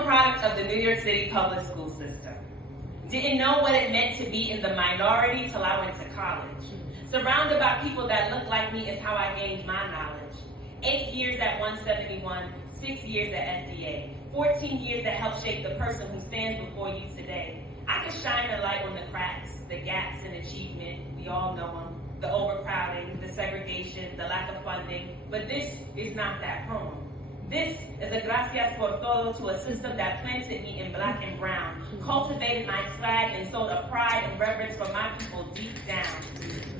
a product of the New York City Public School system. Didn't know what it meant to be in the minority till I went to college. Surrounded by people that look like me is how I gained my knowledge. 8 years at 171, 6 years at FDA, 14 years that helped shape the person who stands before you today. I can shine a light on the cracks, the gaps in achievement, we all know them, the overcrowding, the segregation, the lack of funding, but this is not that poem. This is a gracias por todo to a system that planted me in black and brown, cultivated my swag, and sowed a pride and reverence for my people deep down.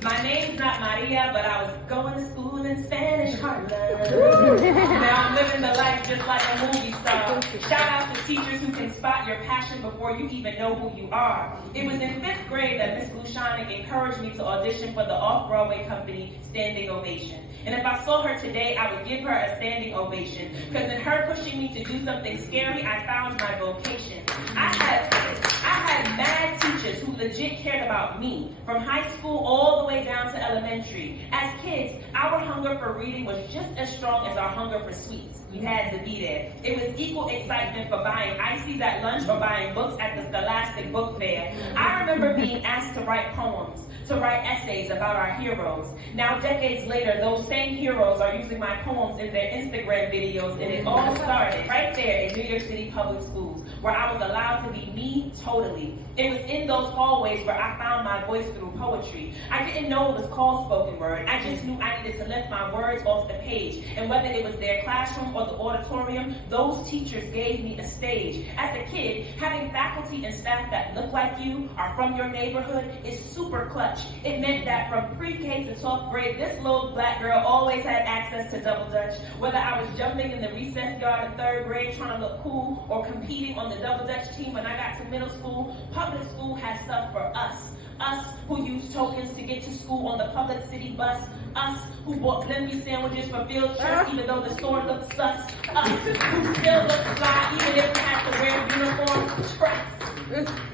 My name's not Maria, but I was going to school in Spanish Harlem. Now I'm living the life just like a movie star. Shout out to teachers who can spot your passion before you even know who you are. It was in 5th grade that Miss Lushonic encouraged me to audition for the Off-Broadway company Standing Ovation. And if I saw her today, I would give her a standing ovation. Because in her pushing me to do something scary, I found my vocation. I had mad teachers who legit cared about me, from high school all the way down to elementary. As kids, our hunger for reading was just as strong as our hunger for sweets. You had to be there. It was equal excitement for buying ices at lunch or buying books at the Scholastic Book Fair. I remember being asked to write poems, to write essays about our heroes. Now, decades later, those same heroes are using my poems in their Instagram videos, and it all started right there in New York City Public Schools, where I was allowed to be me totally. It was in those hallways where I found my voice through poetry. I didn't know it was called spoken word. I just knew I needed to lift my words off the page. And whether it was their classroom or the auditorium, those teachers gave me a stage. As a kid, having faculty and staff that look like you, are from your neighborhood, is super clutch. It meant that from pre-K to 12th grade, this little black girl always had access to double dutch. Whether I was jumping in the recess yard in 3rd grade trying to look cool, or competing on the double dutch team when I got to middle school, public school has stuff for us. Us who use tokens to get to school on the public city bus. Us who bought Limby sandwiches for field trips even though the store looked sus. Us who still look fly even if we have to wear uniforms. Trust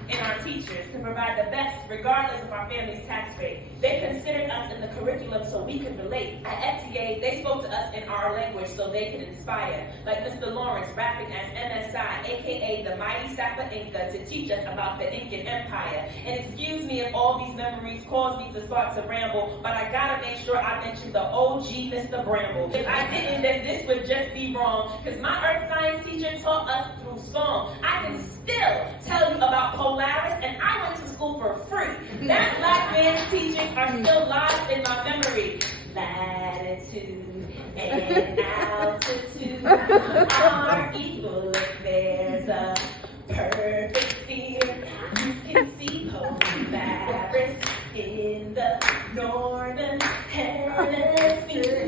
in our teachers to provide the best regardless of our family's tax rate. They considered us in the curriculum so we could relate. At FTA, they spoke to us in our language so they could inspire. Like Mr. Lawrence rapping as MSI, aka the mighty Sapa Inca, to teach us about the Incan Empire. And excuse me if all these memories cause me to start to ramble, but I gotta make sure I mention the OG Mr. Bramble. If I didn't, then this would just be wrong, because my earth science teacher taught us through song. I can still tell you about Polaris, and I went to school for free. That black man's teachings are still live in my memory. Latitude and altitude are equal if there's a perfect sphere. You can see Polaris in the northern hemisphere.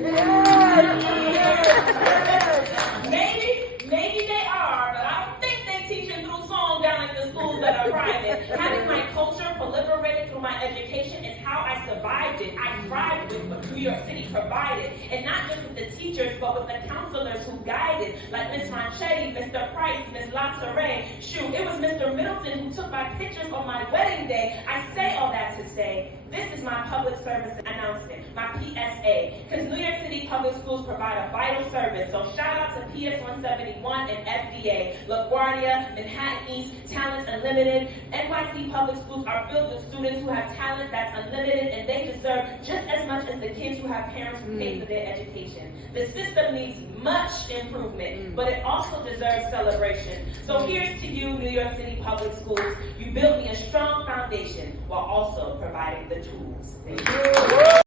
Maybe they are, but I don't think they teaching through song down at the schools that are private. Having my culture proliferated through my education is how I survived it. I thrived with what New York City provided, and not just with the teachers, but with the counselors who guided, like Miss Ronchetti, Mr. Price, Miss Latsare. Shoot, it was Mr. Middleton who took my pictures on my wedding day. I say all that to say, this is my public service announcement, my PSA, because New York City Public Schools provide a vital service. So shout out to PS 171 and FDA, LaGuardia, Manhattan East, Talents Unlimited. NYC Public Schools are filled with students who have talent that's unlimited, and they deserve just as much as the kids who have parents who pay for their education. The system needs much improvement, but it also deserves celebration. So here's to you, New York City Public Schools. You built me a strong foundation while also providing the tools. Thank you.